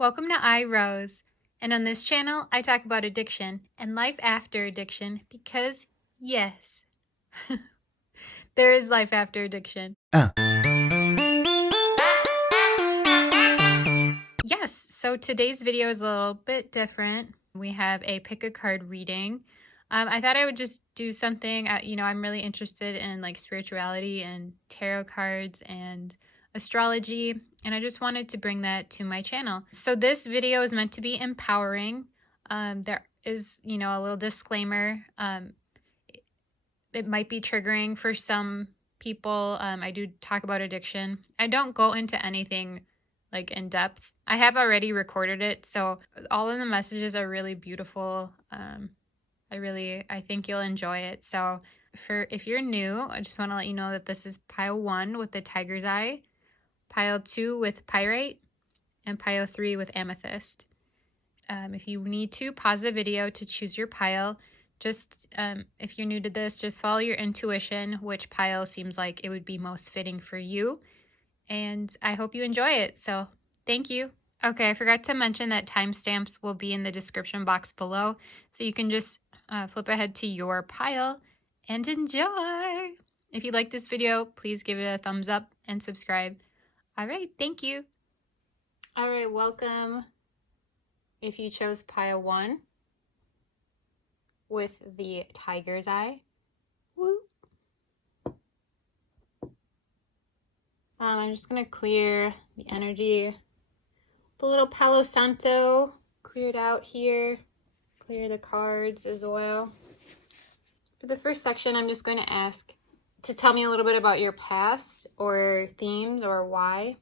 Welcome to iRose, and on this channel I talk about addiction and life after addiction because, yes, there is life after addiction. Yes, so today's video is a little bit different. We have a pick a card reading. I thought I would just do something, I'm really interested in like spirituality and tarot cards and astrology, and I just wanted to bring that to my channel. So this video is meant to be empowering. There is, a little disclaimer. It might be triggering for some people. I do talk about addiction. I don't go into anything like in depth. I have already recorded it, so all of the messages are really beautiful. I think you'll enjoy it. So if you're new, I just want to let you know that this is pile 1 with the tiger's eye, pile 2 with pyrite, and pile 3 with amethyst. If you need to, pause the video to choose your pile. Just if you're new to this, just follow your intuition, which pile seems like it would be most fitting for you. And I hope you enjoy it. So thank you. Okay, I forgot to mention that timestamps will be in the description box below. So you can just flip ahead to your pile and enjoy. If you like this video, please give it a thumbs up and subscribe. All right, thank you. All right, welcome. If you chose pile 1 with the tiger's eye. Woo. I'm just going to clear the energy. The little Palo Santo cleared out here. Clear the cards as well. For the first section, I'm just going to ask to tell me a little bit about your past or themes or why.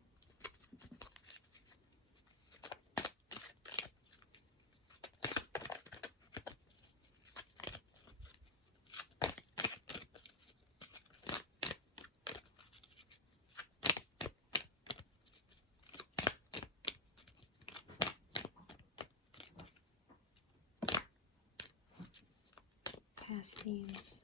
Past themes.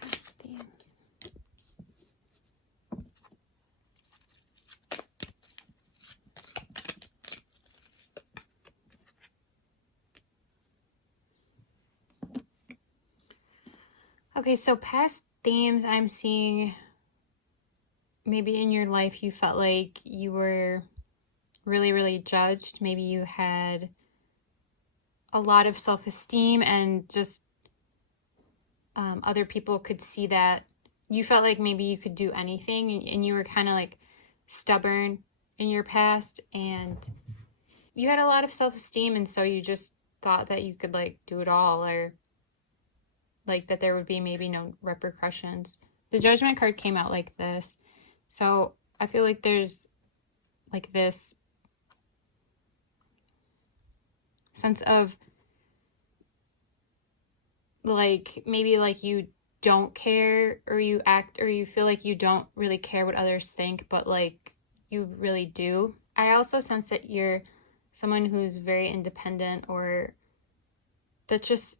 Past themes. Okay, so past themes, I'm seeing maybe in your life you felt like you were really, really judged. Maybe you had a lot of self-esteem and just other people could see that. You felt like maybe you could do anything and you were kind of like stubborn in your past and you had a lot of self-esteem, and so you just thought that you could like do it all, or like that there would be maybe no repercussions. The Judgment card came out like this. So I feel like there's like this sense of like maybe like you don't care, or you act, or you feel like you don't really care what others think, but like you really do. I also sense that you're someone who's very independent, or that just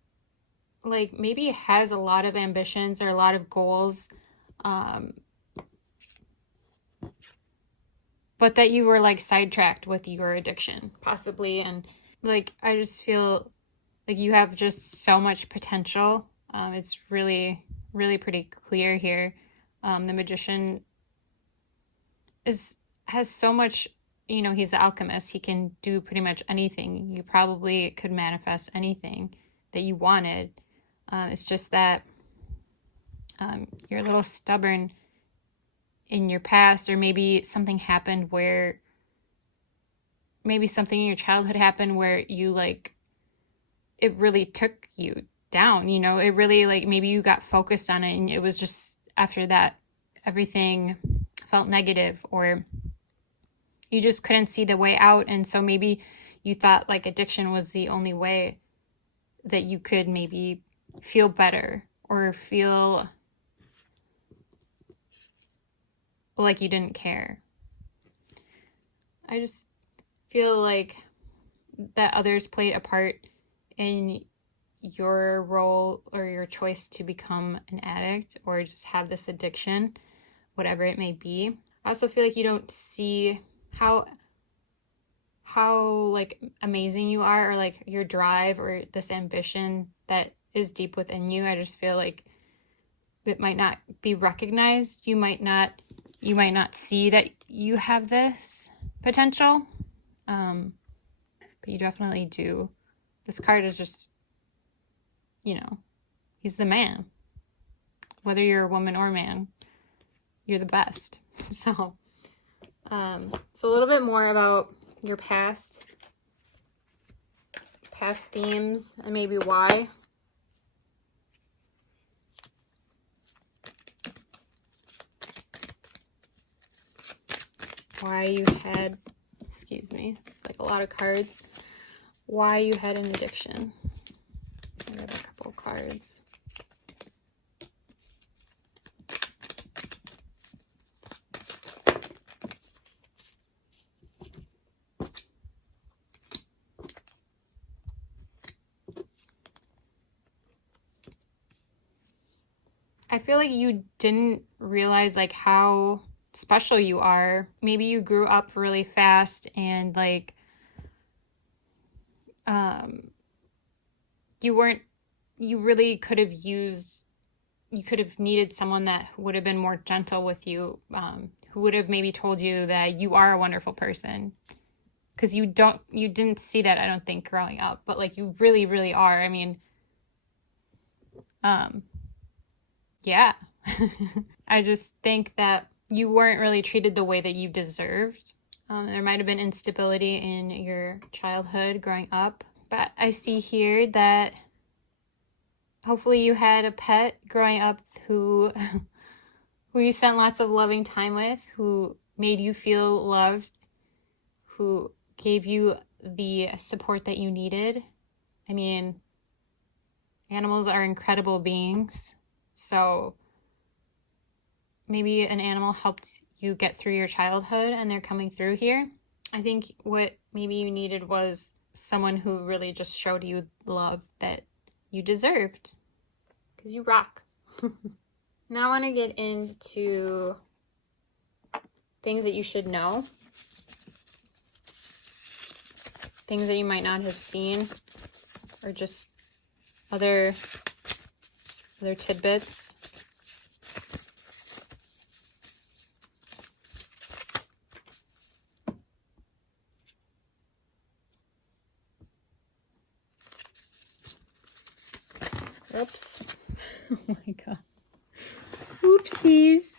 like maybe has a lot of ambitions or a lot of goals, but that you were like sidetracked with your addiction possibly. And like I just feel like you have just so much potential. It's really, really pretty clear here. The Magician has so much, he's the alchemist. He can do pretty much anything. You probably could manifest anything that you wanted. It's just that you're a little stubborn in your past, or maybe something happened where, maybe something in your childhood happened where you like, it really took you down, it really like, maybe you got focused on it and it was just after that, everything felt negative, or you just couldn't see the way out. And so maybe you thought like addiction was the only way that you could maybe feel better or feel like you didn't care. I just feel like that others played a part in your role or your choice to become an addict or just have this addiction, whatever it may be. I also feel like you don't see how like amazing you are, or like your drive or this ambition that is deep within you. I just feel like it might not be recognized. You might not see that you have this potential, but you definitely do. This card is just, you know, he's the man. Whether you're a woman or man, you're the best. So it's a little bit more about your past themes and maybe why. Why you had, excuse me, it's like a lot of cards. Why you had an addiction. I got a couple of cards. I feel like you didn't realize like how special you are. Maybe you grew up really fast and like you really could have needed someone that would have been more gentle with you, who would have maybe told you that you are a wonderful person, because you didn't see that, I don't think, growing up, but like you really, really are. I mean, yeah. I just think that you weren't really treated the way that you deserved. There might have been instability in your childhood growing up, but I see here that hopefully you had a pet growing up who you spent lots of loving time with, who made you feel loved, who gave you the support that you needed. I mean, animals are incredible beings, so maybe an animal helped you get through your childhood and they're coming through here. I think what maybe you needed was someone who really just showed you love that you deserved, because you rock. Now I want to get into things that you should know, things that you might not have seen, or just other tidbits. Oops. Oh my god. Oopsies.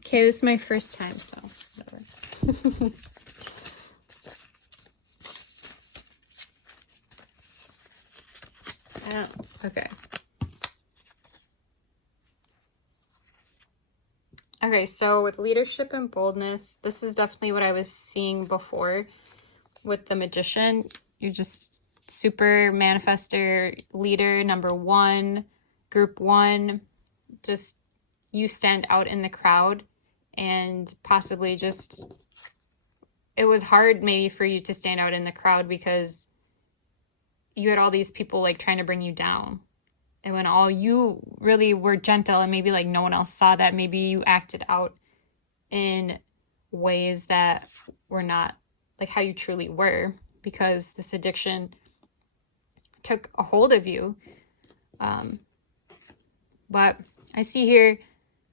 Okay, this is my first time, so whatever. Okay. Okay, so with leadership and boldness, this is definitely what I was seeing before with the Magician. You're just super manifester, leader, number one, group one. Just you stand out in the crowd, and possibly just it was hard maybe for you to stand out in the crowd because you had all these people like trying to bring you down. And when all you really were gentle and maybe like no one else saw that, maybe you acted out in ways that were not like how you truly were, because this addiction took a hold of you. But I see here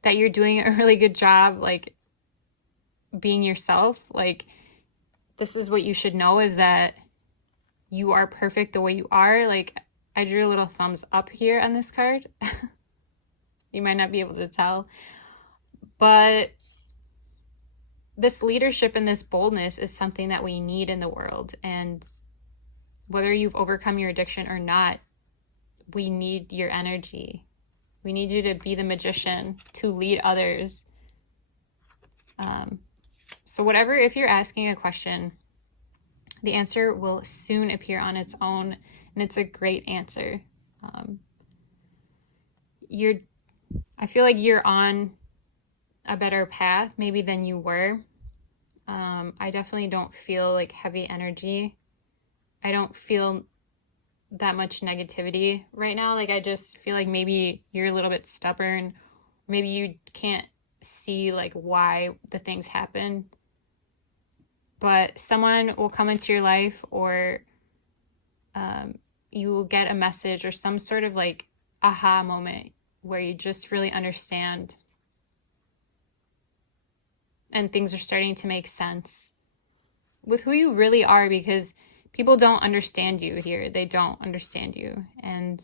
that you're doing a really good job like being yourself. Like, this is what you should know, is that you are perfect the way you are. Like, I drew a little thumbs up here on this card. You might not be able to tell, but this leadership and this boldness is something that we need in the world. And whether you've overcome your addiction or not, we need your energy. We need you to be the magician, to lead others. So whatever, if you're asking a question, the answer will soon appear on its own, and it's a great answer. I feel like you're on a better path maybe than you were. I definitely don't feel like heavy energy. I don't feel that much negativity right now. Like, I just feel like maybe you're a little bit stubborn. Maybe you can't see like why the things happen. But someone will come into your life, or you will get a message or some sort of like aha moment where you just really understand and things are starting to make sense with who you really are, because people don't understand you here. They don't understand you. And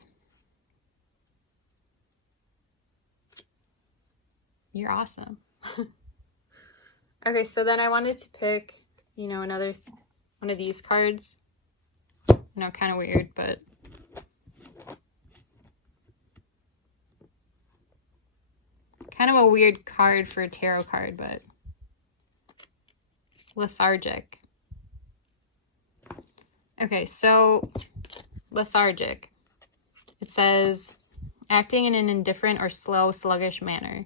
you're awesome. Okay, so then I wanted to pick, another one of these cards. Kind of weird, but kind of a weird card for a tarot card, but lethargic. Okay, so lethargic. It says, acting in an indifferent or slow, sluggish manner.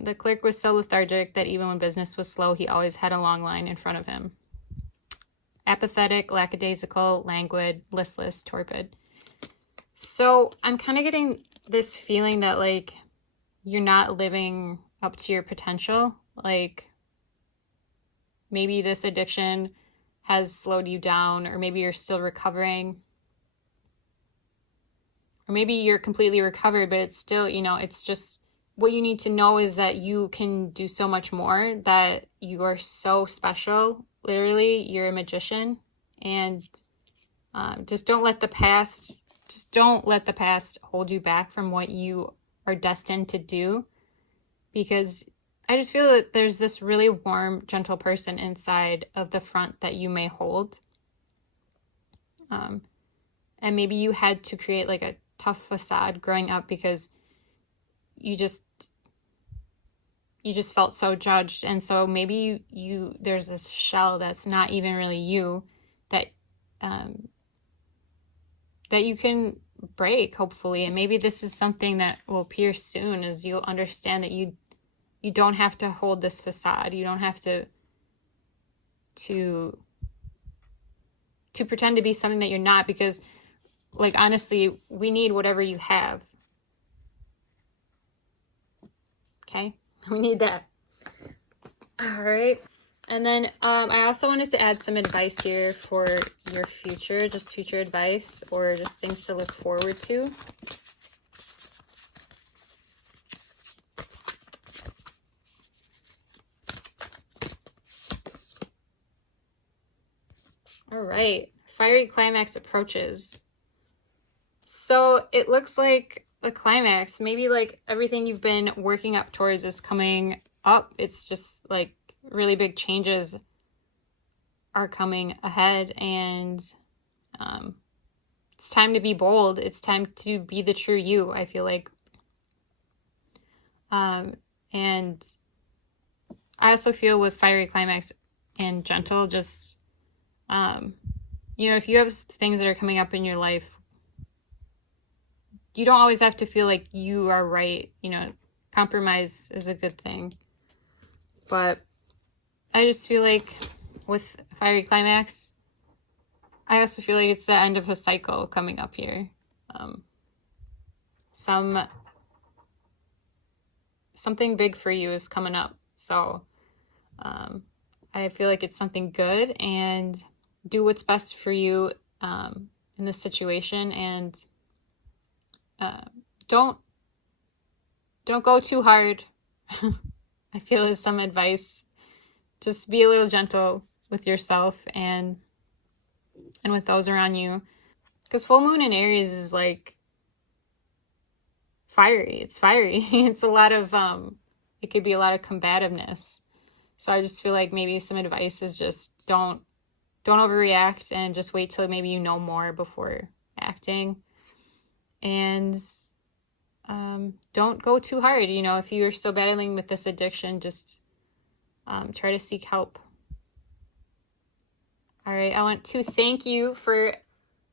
The clerk was so lethargic that even when business was slow, he always had a long line in front of him. Apathetic, lackadaisical, languid, listless, torpid. So I'm kind of getting this feeling that like you're not living up to your potential. Like maybe this addiction has slowed you down, or maybe you're still recovering, or maybe you're completely recovered, but it's still, it's just, what you need to know is that you can do so much more, that you are so special. Literally, you're a magician. And just don't let the past hold you back from what you are destined to do. Because I just feel that there's this really warm, gentle person inside of the front that you may hold. And maybe you had to create like a tough facade growing up because you just felt so judged. And so maybe there's this shell that's not even really you, that you can break, hopefully. And maybe this is something that will appear soon, as you'll understand that you don't have to hold this facade. You don't have to pretend to be something that you're not, because like honestly, we need whatever you have. Okay? We need that. All right. And then I also wanted to add some advice here for your future, just future advice or just things to look forward to. All right. Fiery climax approaches. So it looks like a climax, maybe like everything you've been working up towards is coming up. It's just like really big changes are coming ahead, and it's time to be bold. It's time to be the true you, I feel like. And I also feel with fiery climax and gentle, just if you have things that are coming up in your life, you don't always have to feel like you are right. Compromise is a good thing. But I just feel like with fiery climax, I also feel like it's the end of a cycle coming up here. Something big for you is coming up. So I feel like it's something good, and do what's best for you in this situation, and don't go too hard. I feel is some advice. Just be a little gentle with yourself and with those around you. Because full moon in Aries is like fiery. It's fiery. It's a lot of, it could be a lot of combativeness. So I just feel like maybe some advice is just don't overreact, and just wait till maybe you know more before acting. And don't go too hard. If you're still battling with this addiction, just try to seek help. All right, I want to thank you for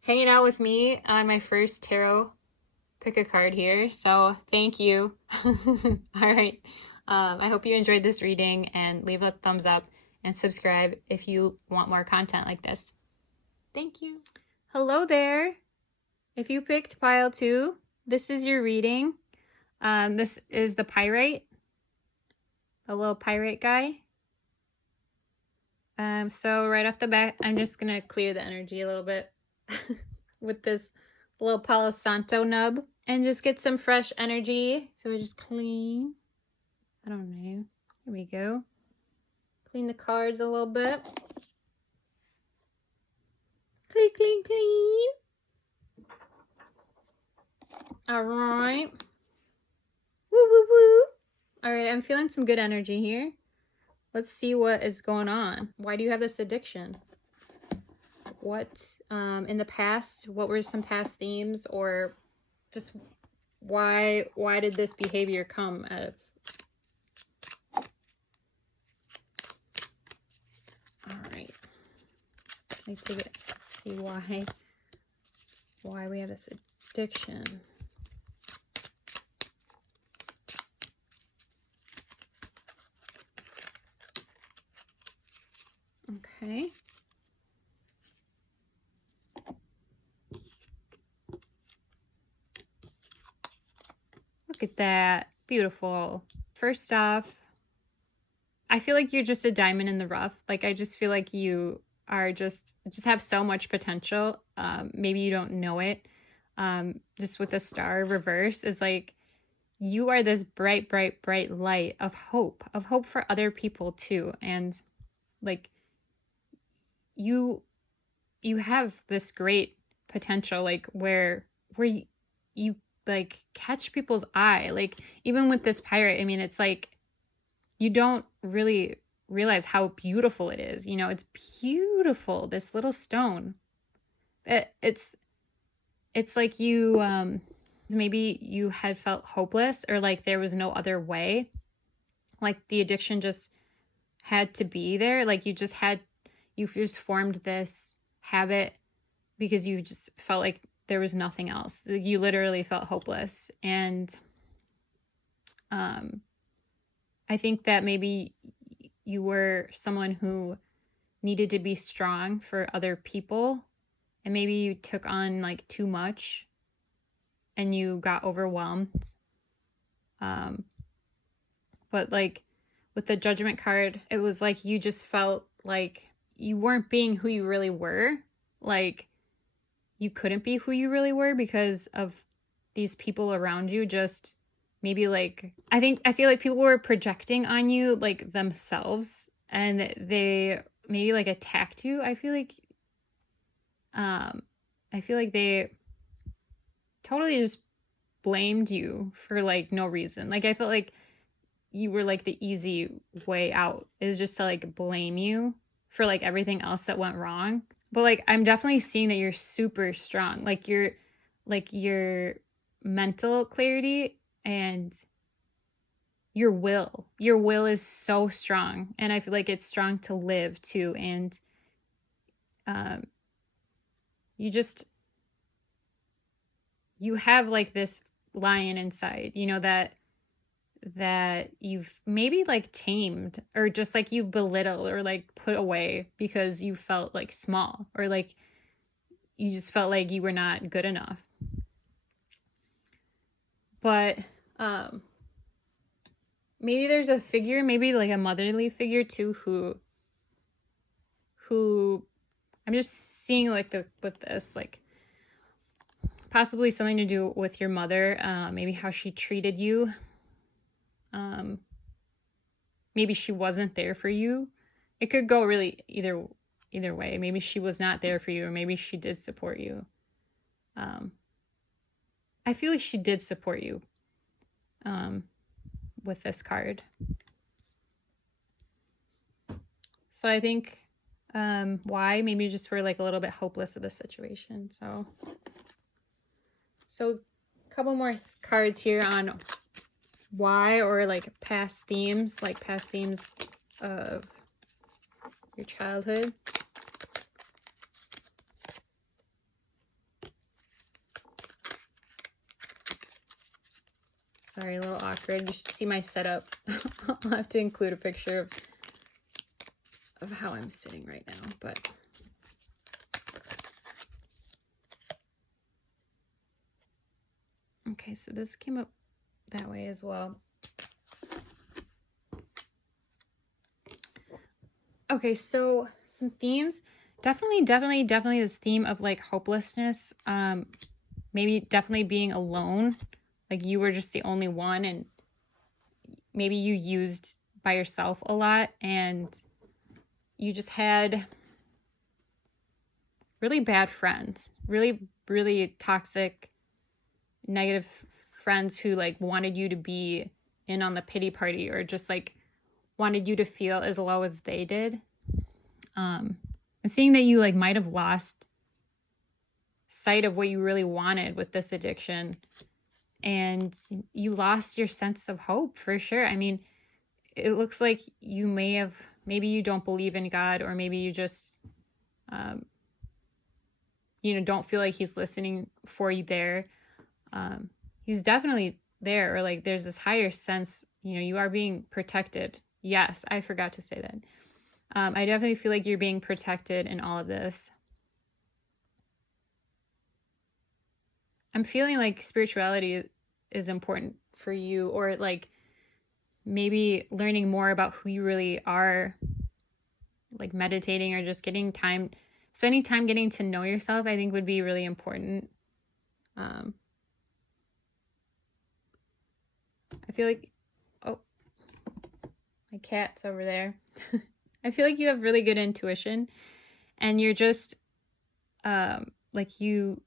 hanging out with me on my first tarot pick a card here. So thank you. All right, I hope you enjoyed this reading, and leave a thumbs up and subscribe if you want more content like this. Thank you. Hello there. If you picked pile 2, this is your reading. This is the pyrite, the little pyrite guy. So right off the bat, I'm just gonna clear the energy a little bit with this little Palo Santo nub and just get some fresh energy. So we just clean. I don't know. Here we go. Clean the cards a little bit. Clean, clean, clean. All right. Woo, woo, woo. All right, I'm feeling some good energy here. Let's see what is going on. Why do you have this addiction? What, in the past, what were some past themes, or just why did this behavior come out of? All right. Let me take it, see why we have this addiction. Okay. Look at that. Beautiful. First off, I feel like you're just a diamond in the rough. Like, I just feel like you are just have so much potential. Maybe you don't know it. Just with the star reverse is like, you are this bright, bright, bright light of hope for other people too. And like, you have this great potential, like where you like catch people's eye. Like, even with this pirate, I mean, it's like, you don't really realize how beautiful it is. You know, it's beautiful, this little stone. It's like you, maybe you had felt hopeless, or like there was no other way. Like, the addiction just had to be there. Like, you just formed this habit because you just felt like there was nothing else. You literally felt hopeless. And I think that maybe you were someone who needed to be strong for other people, and maybe you took on like too much and you got overwhelmed. But like with the Judgment card, it was like you just felt like you weren't being who you really were. Like, you couldn't be who you really were because of these people around you. Just maybe like, I feel like people were projecting on you like themselves, and they maybe like attacked you. I feel like they totally just blamed you for like no reason. Like, I felt like you were like the easy way out is just to like blame you for like everything else that went wrong. But like, I'm definitely seeing that you're super strong. Like, your mental clarity and your will is so strong. And I feel like it's strong to live too. And you have like this lion inside, you know, that you've maybe like tamed, or just like you've belittled or like put away because you felt like small, or like you just felt like you were not good enough. But maybe there's a figure, maybe like a motherly figure too, who I'm just seeing like with this, like possibly something to do with your mother, maybe how she treated you. Maybe she wasn't there for you. It could go really either way. Maybe she was not there for you, or maybe she did support you. I feel like she did support you with this card. So I think why, maybe just were like a little bit hopeless of the situation. So a couple more cards here on why, or like past themes of your childhood. Sorry, a little awkward. You should see my setup. I'll have to include a picture of how I'm sitting right now, but okay, so this came up that way as well. Okay, so some themes. Definitely this theme of like hopelessness. Maybe definitely being alone. Like you were just the only one, and maybe you used by yourself a lot, and you just had really bad friends, really toxic, negative friends who like wanted you to be in on the pity party, or just like wanted you to feel as low as they did. I'm seeing that you like might have lost sight of what you really wanted with this addiction, and you lost your sense of hope for sure. I mean, it looks like you maybe you don't believe in God, or maybe you just don't feel like he's listening for you there. He's definitely there, or like there's this higher sense, you are being protected. Yes, I forgot to say that. I definitely feel like you're being protected in all of this. I'm feeling like spirituality is important for you, or like maybe learning more about who you really are, like meditating, or just spending time getting to know yourself, I think would be really important. I feel like, oh, my cat's over there. I feel like you have really good intuition, and you're just like you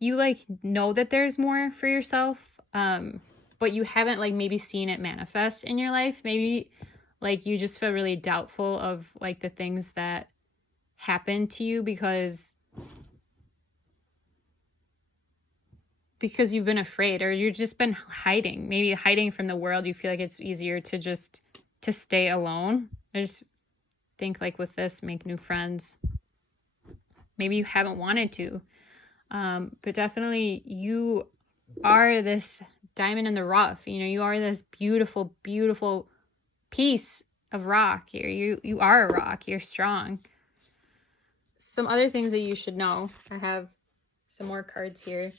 like know that there's more for yourself, but you haven't like maybe seen it manifest in your life. Maybe like you just feel really doubtful of like the things that happen to you because you've been afraid, or you've just been hiding from the world. You feel like it's easier to stay alone. I just think like with this, make new friends. Maybe you haven't wanted to, but definitely you are this diamond in the rough. You are this beautiful piece of rock here. You are a rock. You're strong. Some other things that you should know. I have some more cards here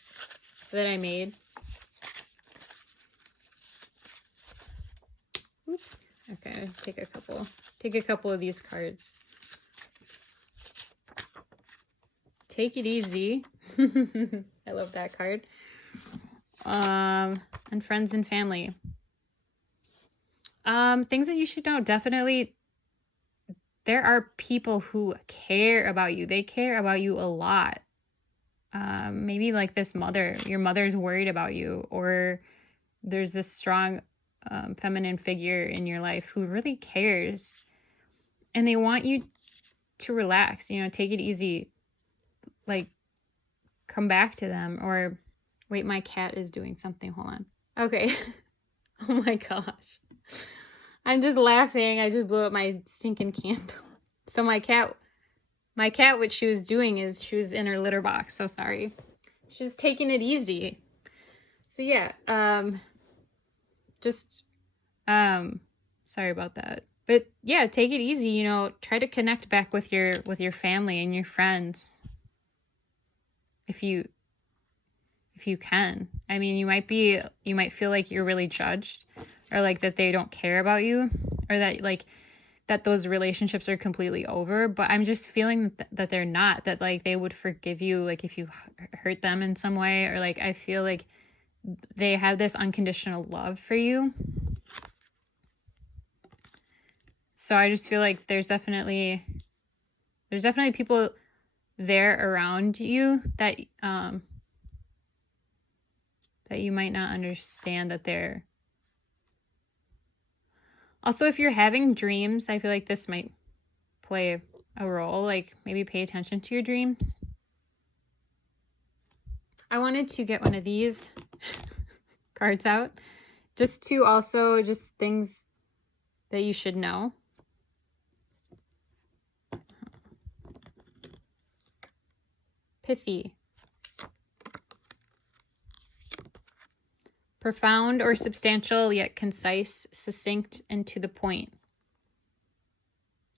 that I made. Oops. Okay, take a couple of these cards. Take it easy. I love that card. And friends and family. Things that you should know. Definitely, there are people who care about you. They care about you a lot. Maybe like your mother's worried about you, or there's this strong feminine figure in your life who really cares, and they want you to relax, take it easy, like come back to them. Or wait, my cat is doing something. Hold on. Okay. Oh my gosh. I'm just laughing. I just blew up my stinking candle. So my cat, what she was doing is she was in her litter box. So sorry. She's taking it easy. So yeah, sorry about that. But yeah, take it easy, try to connect back with your family and your friends. If you can. I mean, you might feel like you're really judged, or like that they don't care about you, or that those relationships are completely over, but I'm just feeling that they're not, that like they would forgive you like if you hurt them in some way, or like I feel like they have this unconditional love for you. So I just feel like there's definitely people there around you that that you might not understand that they're. Also, if you're having dreams, I feel like this might play a role. Like maybe pay attention to your dreams. I wanted to get one of these cards out just to also just things that you should know. Pithy. Profound or substantial, yet concise, succinct, and to the point.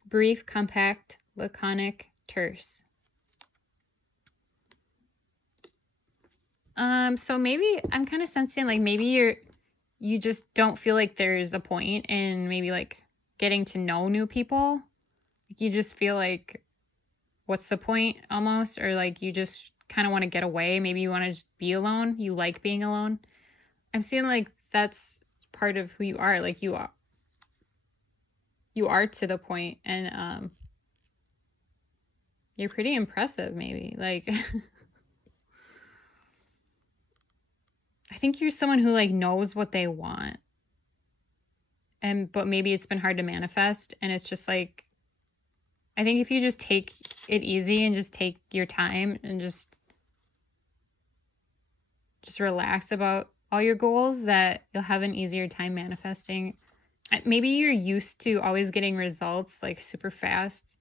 Brief, compact, laconic, terse. So maybe I'm kind of sensing like maybe you just don't feel like there's a point in maybe like getting to know new people. You just feel like, what's the point almost? Or like you just kind of want to get away. Maybe you want to just be alone. You like being alone. I'm seeing like that's part of who you are. Like you are to the point, and you're pretty impressive maybe. Like I think you're someone who like knows what they want. But maybe it's been hard to manifest, and it's just like, I think if you just take it easy and just take your time and just relax about all your goals, that you'll have an easier time manifesting. Maybe you're used to always getting results like super fast,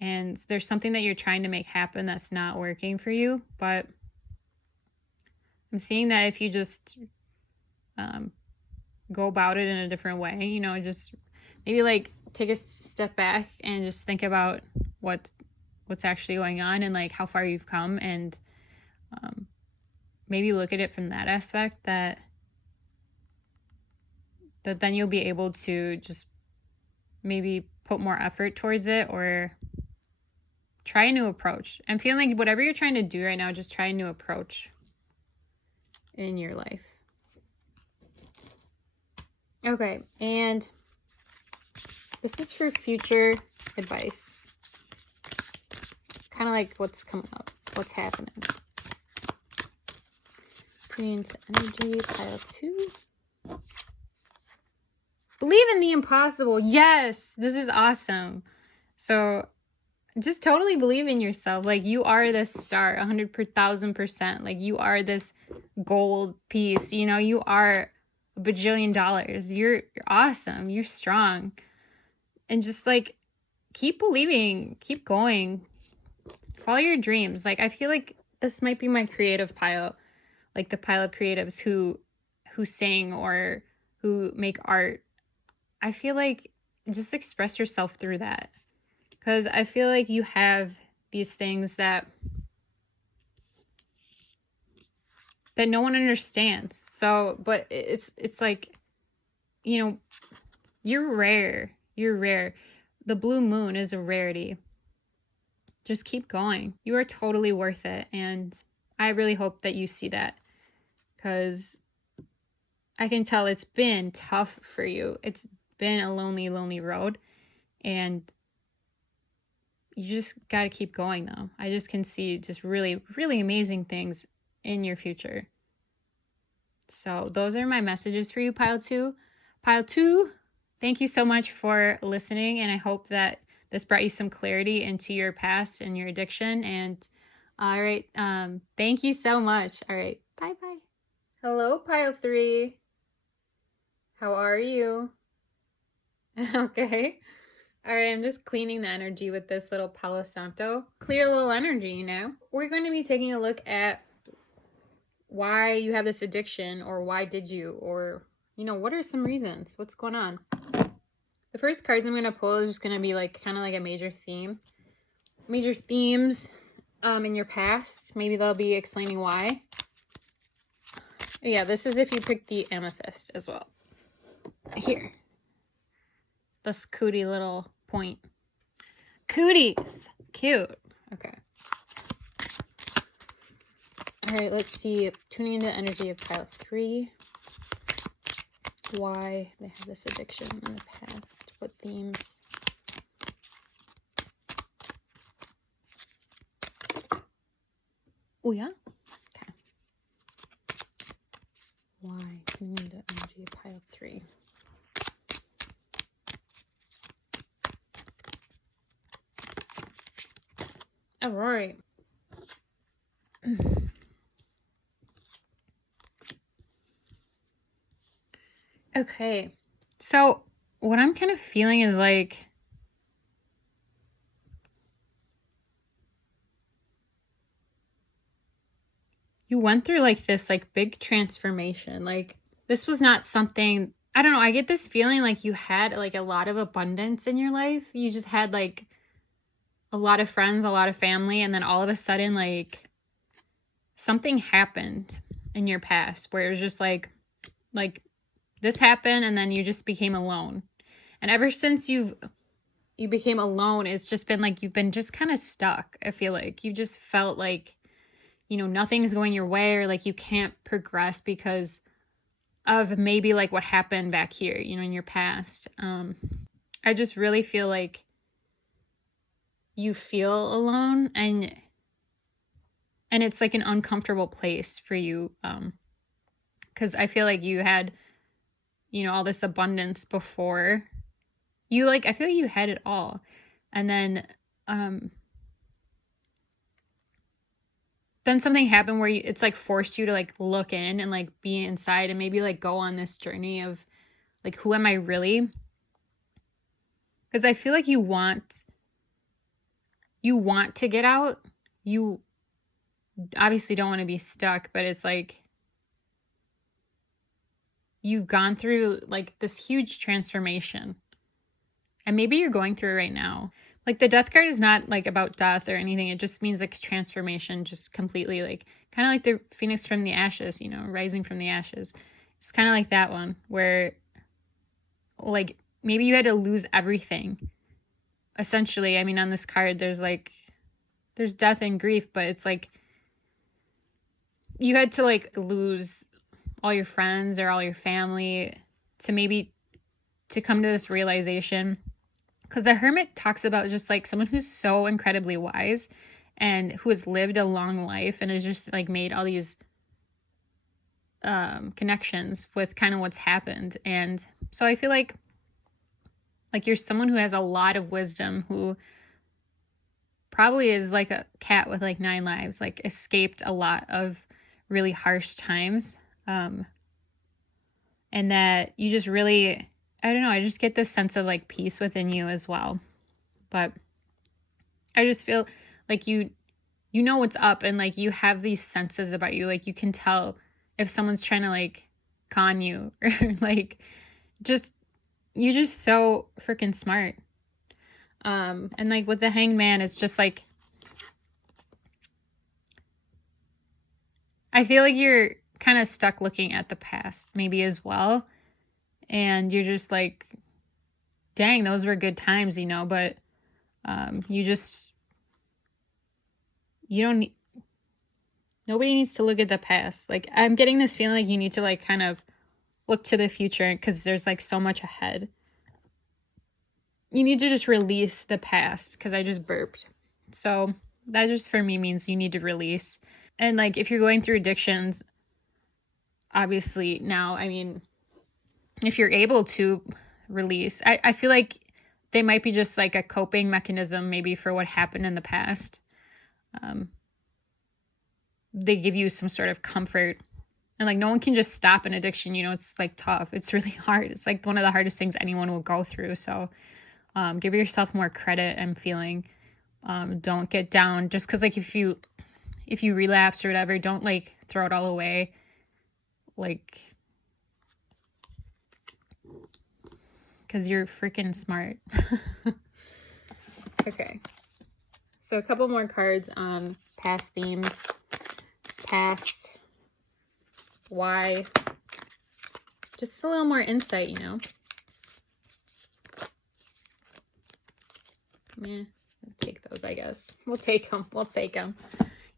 and there's something that you're trying to make happen that's not working for you, but I'm seeing that if you just go about it in a different way, you know, just maybe like take a step back and just think about what's actually going on and like how far you've come, and maybe look at it from that aspect, that then you'll be able to just maybe put more effort towards it or try a new approach. I'm feeling like whatever you're trying to do right now, just try a new approach in your life. Okay, and this is for future advice. Kind of like what's coming up, what's happening. Tuning into energy, pile 2. Believe in the impossible. Yes, this is awesome. So just totally believe in yourself. Like you are this star, 100,000%. Like you are this gold piece. You know, you are $1 bajillion. You're awesome. You're strong. And just like keep believing, keep going. Follow your dreams. Like I feel like this might be my creative pile, like the pile of creatives who sing or who make art. I feel like just express yourself through that, because I feel like you have these things that no one understands. So, but it's like, you know, you're rare. You're rare. The blue moon is a rarity. Just keep going. You are totally worth it. And I really hope that you see that, because I can tell it's been tough for you. It's been a lonely, lonely road, and you just got to keep going though. I just can see just really, really amazing things in your future. So those are my messages for you, Pile 2. Pile 2, thank you so much for listening, and I hope that this brought you some clarity into your past and your addiction. And all right, thank you so much. All right, bye-bye. Hello, Pile 3. How are you? Okay. All right, I'm just cleaning the energy with this little Palo Santo. Clear a little energy, you know? We're going to be taking a look at why you have this addiction, or why did you, or, you know, what are some reasons? What's going on? The first cards I'm going to pull is just going to be like kind of like a major theme. Major themes in your past. Maybe they'll be explaining why. Yeah, this is if you pick the amethyst as well. Here. This cootie little point. Cooties! Cute. Okay. Alright, let's see. Tuning into the energy of Pile 3. Why they have this addiction in the past. What themes. Oh, yeah? Okay. Why? Tuning into the energy of Pile 3. All right. Okay. So what I'm kind of feeling is like, you went through like this like big transformation. Like this was not something, I don't know, I get this feeling like you had like a lot of abundance in your life. You just had like a lot of friends, a lot of family, and then all of a sudden like something happened in your past where it was just like this happened and then you just became alone. And ever since you became alone, it's just been like you've been just kind of stuck. I feel like you just felt like, you know, nothing's going your way, or like you can't progress because of maybe like what happened back here, you know, in your past. I just really feel like you feel alone, and it's like an uncomfortable place for you, because I feel like you had, you know, all this abundance before you, like, I feel like you had it all, and then something happened where it's like forced you to like look in and like be inside and maybe like go on this journey of like, who am I really? Because I feel like you want to get out. You obviously don't want to be stuck, but it's like you've gone through like this huge transformation, and maybe you're going through it right now. Like the death card is not like about death or anything. It just means like transformation, just completely like kind of like the phoenix from the ashes, you know, rising from the ashes. It's kind of like that one where like maybe you had to lose everything. Essentially, I mean, on this card, there's death and grief, but it's like you had to like lose all your friends or all your family to come to this realization. Because the Hermit talks about just like someone who's so incredibly wise and who has lived a long life and has just like made all these connections with kind of what's happened. And so I feel like you're someone who has a lot of wisdom, who probably is like a cat with like 9 lives, like escaped a lot of really harsh times. And that you just really, I don't know, I just get this sense of like peace within you as well. But I just feel like you know what's up, and like you have these senses about you. Like you can tell if someone's trying to like con you, or like you're just so freaking smart. And like with the Hanged Man, it's just like I feel like you're kind of stuck looking at the past maybe as well. And you're just like, dang, those were good times, you know, but nobody needs to look at the past. Like, I'm getting this feeling like you need to like kind of look to the future, because there's like so much ahead. You need to just release the past, because I just burped. So that just for me means you need to release. And like, if you're going through addictions, obviously now, I mean, if you're able to release, I feel like they might be just like a coping mechanism maybe for what happened in the past. They give you some sort of comfort, and like no one can just stop an addiction, you know. It's like tough, it's really hard, it's like one of the hardest things anyone will go through. So give yourself more credit and feeling. Don't get down just because like if you relapse or whatever, don't like throw it all away. Like, because you're freaking smart. Okay. So a couple more cards on past themes. Past. Why. Just a little more insight, you know. Yeah. We'll take those, I guess. We'll take them.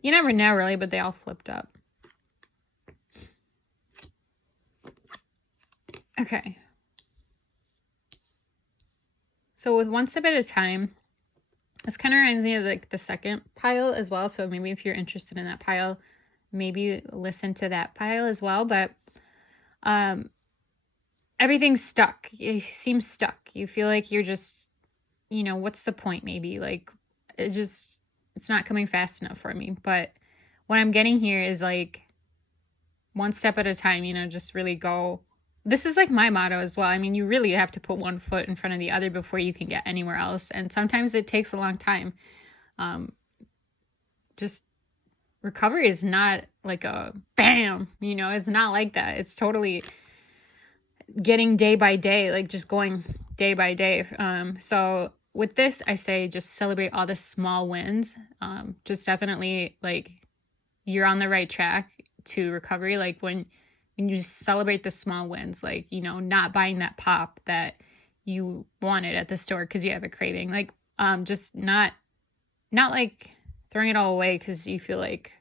You never know, really, but they all flipped up. Okay. So with one step at a time, this kind of reminds me of like the second pile as well. So maybe if you're interested in that pile, maybe listen to that pile as well. But everything's stuck. You seem stuck. You feel like you're just, you know, what's the point maybe? Like it's not coming fast enough for me. But what I'm getting here is like one step at a time, you know, just really go. This is like my motto as well. I mean, you really have to put one foot in front of the other before you can get anywhere else. And sometimes it takes a long time. Just recovery is not like a bam, you know, it's not like that. It's totally getting day by day, like just going day by day. So with this, I say just celebrate all the small wins. Just definitely like you're on the right track to recovery. Like when you just celebrate the small wins, like, you know, not buying that pop that you wanted at the store because you have a craving. Like, just not like throwing it all away because you feel like,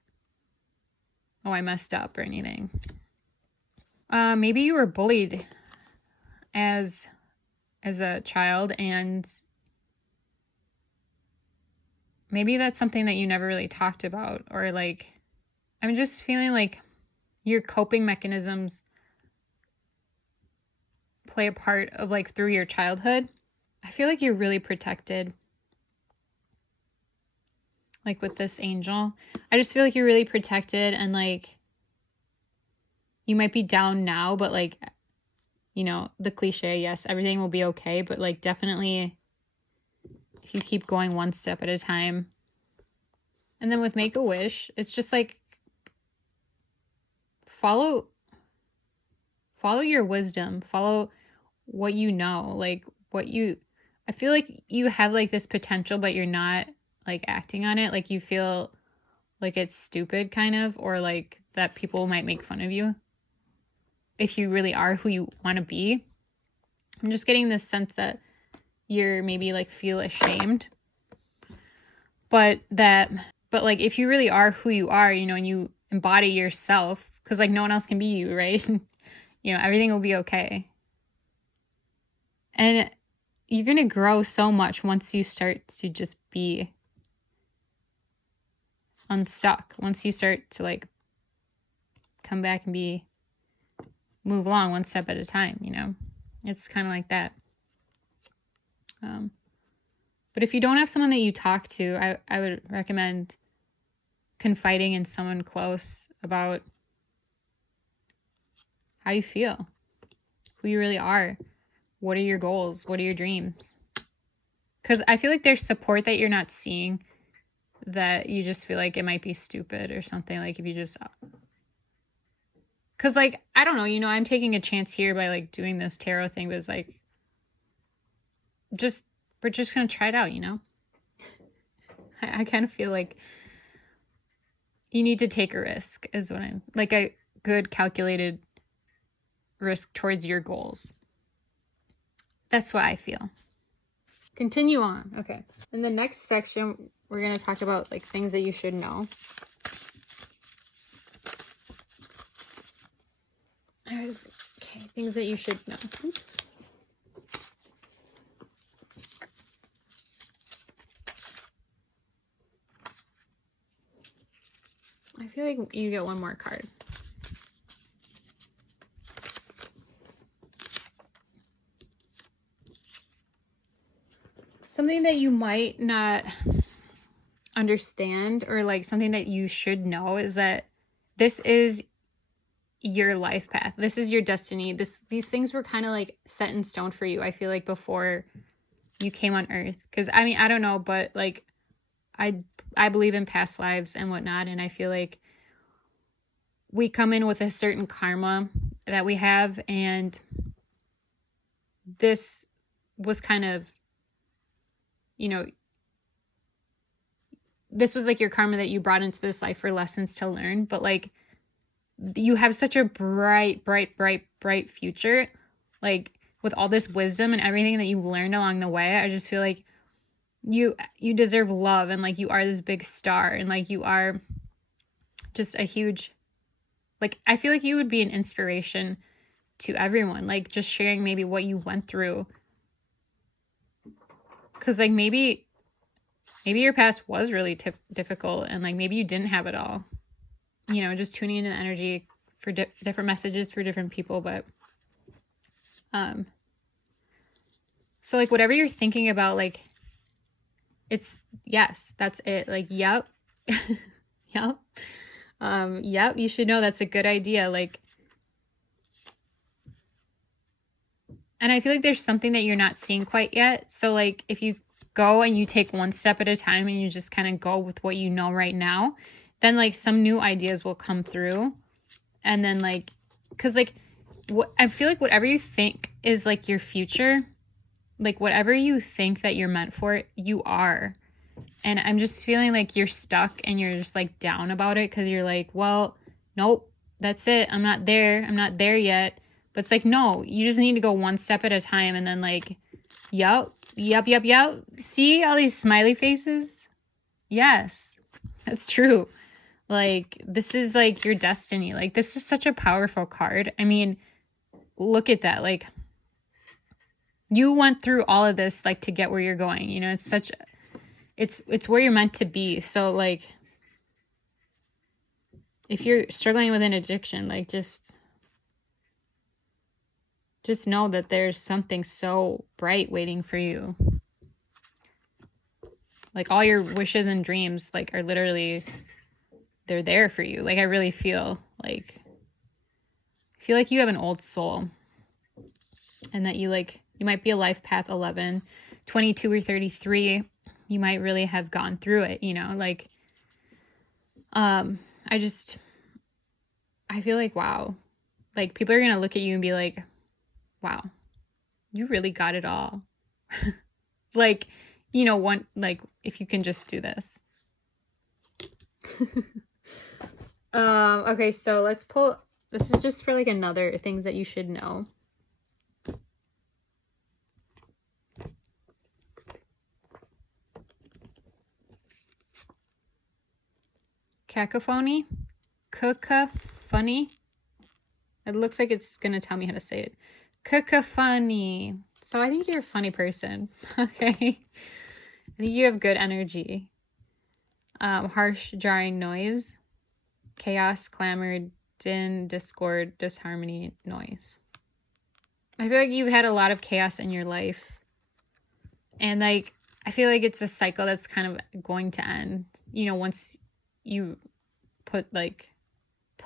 oh, I messed up or anything. Maybe you were bullied as a child, and maybe that's something that you never really talked about, or like, I'm just feeling like your coping mechanisms play a part of like through your childhood. I feel like you're really protected. Like with this angel, I just feel like you're really protected, and like you might be down now, but like, you know, the cliche, yes, everything will be okay, but like definitely if you keep going one step at a time. And then with Make-A-Wish, it's just like follow your wisdom, follow what you know, like I feel like you have like this potential, but you're not like acting on it. Like you feel like it's stupid kind of, or like that people might make fun of you if you really are who you want to be. I'm just getting this sense that you're maybe like feel ashamed, but like if you really are who you are, you know, and you embody yourself, because like no one else can be you, right? You know, everything will be okay. And you're going to grow so much once you start to just be unstuck. Once you start to like come back and move along one step at a time, you know? It's kind of like that. But if you don't have someone that you talk to, I would recommend confiding in someone close about how you feel, who you really are, what are your goals, what are your dreams. Because I feel like there's support that you're not seeing, that you just feel like it might be stupid or something. Like if you just, because like, I don't know, you know, I'm taking a chance here by like doing this tarot thing, but it's like, we're just going to try it out, you know? I kind of feel like you need to take a risk, is what I'm, like a good calculated risk towards your goals. That's what I feel. Continue on. Okay. In the next section, we're going to talk about like things that you should know. Okay, things that you should know. Oops. I feel like you get one more card. Something that you might not understand, or like something that you should know, is that this is your life path. This is your destiny. These things were kind of like set in stone for you, I feel like, before you came on earth. Because I mean, I don't know, but like I believe in past lives and whatnot, and I feel like we come in with a certain karma that we have, and this was kind of, you know, this was like your karma that you brought into this life for lessons to learn. But like, you have such a bright future, like with all this wisdom and everything that you've learned along the way. I just feel like you deserve love, and like you are this big star, and like you are just a huge, like, I feel like you would be an inspiration to everyone, like just sharing maybe what you went through. Because like maybe your past was really difficult, and like maybe you didn't have it all, you know, just tuning into the energy for different messages for different people. But so like whatever you're thinking about, like, it's, yes, that's it. Like, yep. Yep. Yep, you should know that's a good idea. Like, and I feel like there's something that you're not seeing quite yet. So like if you go and you take one step at a time and you just kind of go with what you know right now, then like some new ideas will come through. And then like, because like I feel like whatever you think is like your future, like whatever you think that you're meant for, you are. And I'm just feeling like you're stuck and you're just like down about it because you're like, well, nope, that's it. I'm not there. I'm not there yet. But it's like, no, you just need to go one step at a time. And then like, yup. See all these smiley faces? Yes, that's true. Like, this is like your destiny. Like, this is such a powerful card. I mean, look at that. Like, you went through all of this, like, to get where you're going. You know, it's such, it's where you're meant to be. So, like, if you're struggling with an addiction, like, just know that there's something so bright waiting for you. Like, all your wishes and dreams, like, are literally, they're there for you. Like, I really feel like you have an old soul. And that you, like, you might be a life path 11, 22 or 33. You might really have gone through it, you know? Like, I feel like, wow. Like, people are going to look at you and be like, wow, you really got it all. Like, you know, like, if you can just do this. Okay, so let's pull, this is just for like another things that you should know. Cacophony? Cacophony? It looks like it's going to tell me how to say it. Cacophony. So I think you're a funny person. Okay. I think you have good energy. Harsh, jarring noise. Chaos, clamor, din, discord, disharmony, noise. I feel like you've had a lot of chaos in your life. And like, I feel like it's a cycle that's kind of going to end. You know, once you put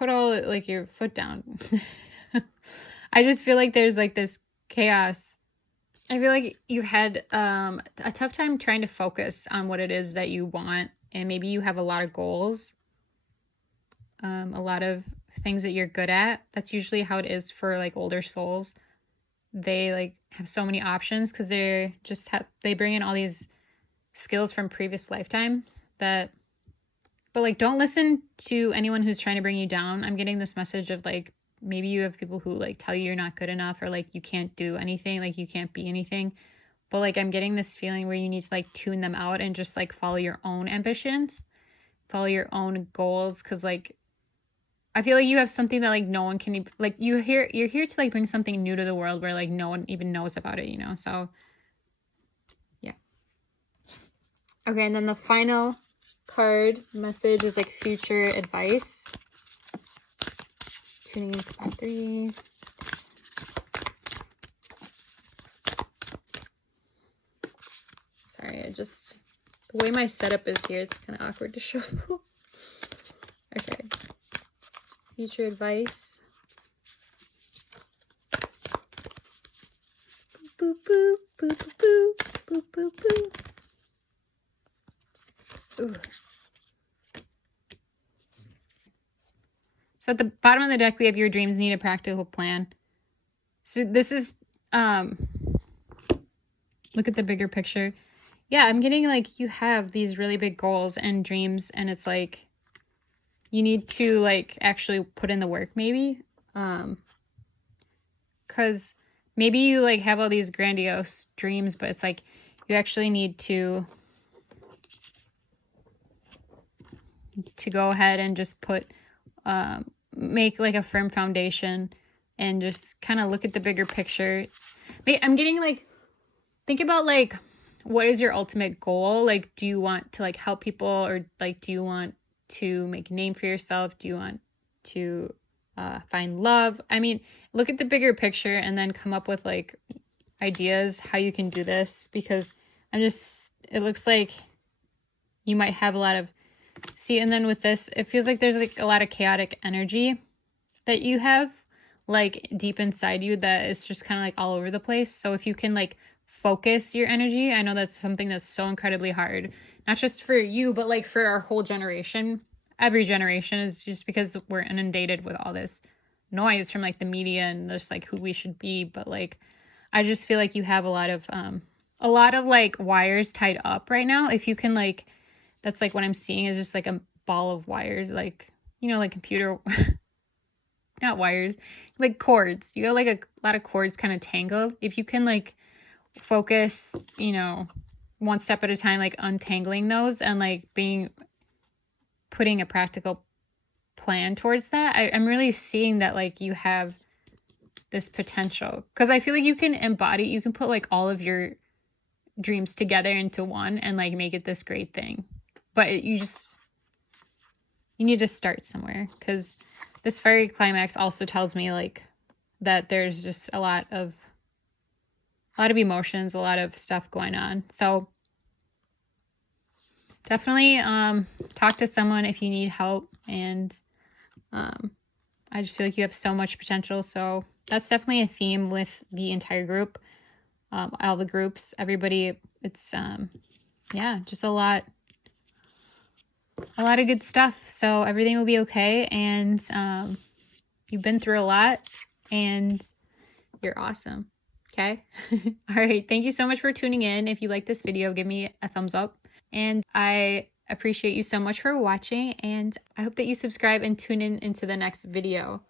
all like your foot down. I just feel like there's like this chaos. I feel like you had a tough time trying to focus on what it is that you want. And maybe you have a lot of goals. A lot of things that you're good at. That's usually how it is for like older souls. They like have so many options because they bring in all these skills from previous lifetimes but like, don't listen to anyone who's trying to bring you down. I'm getting this message of like, maybe you have people who like tell you you're not good enough or like you can't do anything, like you can't be anything. But like, I'm getting this feeling where you need to like tune them out and just like follow your own ambitions, follow your own goals. Cause like, I feel like you have something that like no one can, like you're here to like bring something new to the world where like no one even knows about it, you know? So yeah. Okay. And then the final card message is like future advice. Tuning into part 3. Sorry, the way my setup is here, it's kind of awkward to shuffle. Okay. Future advice. Boop, boop, boop, boop, boop, boop, boop, boop. Ooh. So at the bottom of the deck, we have your dreams need a practical plan. So this is, look at the bigger picture. Yeah, I'm getting like you have these really big goals and dreams, and it's like you need to like actually put in the work maybe. Because maybe you like have all these grandiose dreams, but it's like you actually need to go ahead and just make like a firm foundation and just kind of look at the bigger picture. I'm getting like, think about like, what is your ultimate goal? Like, do you want to like help people, or like, do you want to make a name for yourself? Do you want to find love? I mean, look at the bigger picture and then come up with like ideas how you can do this, because it looks like you might have a lot of, and then with this, it feels like there's like a lot of chaotic energy that you have like deep inside you that is just kind of like all over the place. So if you can like focus your energy, I know that's something that's so incredibly hard, not just for you, but like for our whole generation. every generation, is just because we're inundated with all this noise from like the media and just like who we should be. But like, I just feel like you have a lot of like wires tied up right now. If you can like, that's like what I'm seeing is just like a ball of wires, like, you know, like computer, not wires, like cords. You got like a lot of cords kind of tangled. If you can like focus, you know, one step at a time, like untangling those and like putting a practical plan towards that, I'm really seeing that like you have this potential, because I feel like you can put like all of your dreams together into one and like make it this great thing. But you need to start somewhere, because this fairy climax also tells me like that there's just a lot of emotions, a lot of stuff going on. So definitely talk to someone if you need help. And I just feel like you have so much potential. So that's definitely a theme with the entire group, all the groups, everybody. It's yeah, just a lot of good stuff. So everything will be okay. And you've been through a lot and you're awesome. Okay. All right. Thank you so much for tuning in. If you like this video, give me a thumbs up. And I appreciate you so much for watching. And I hope that you subscribe and tune in into the next video.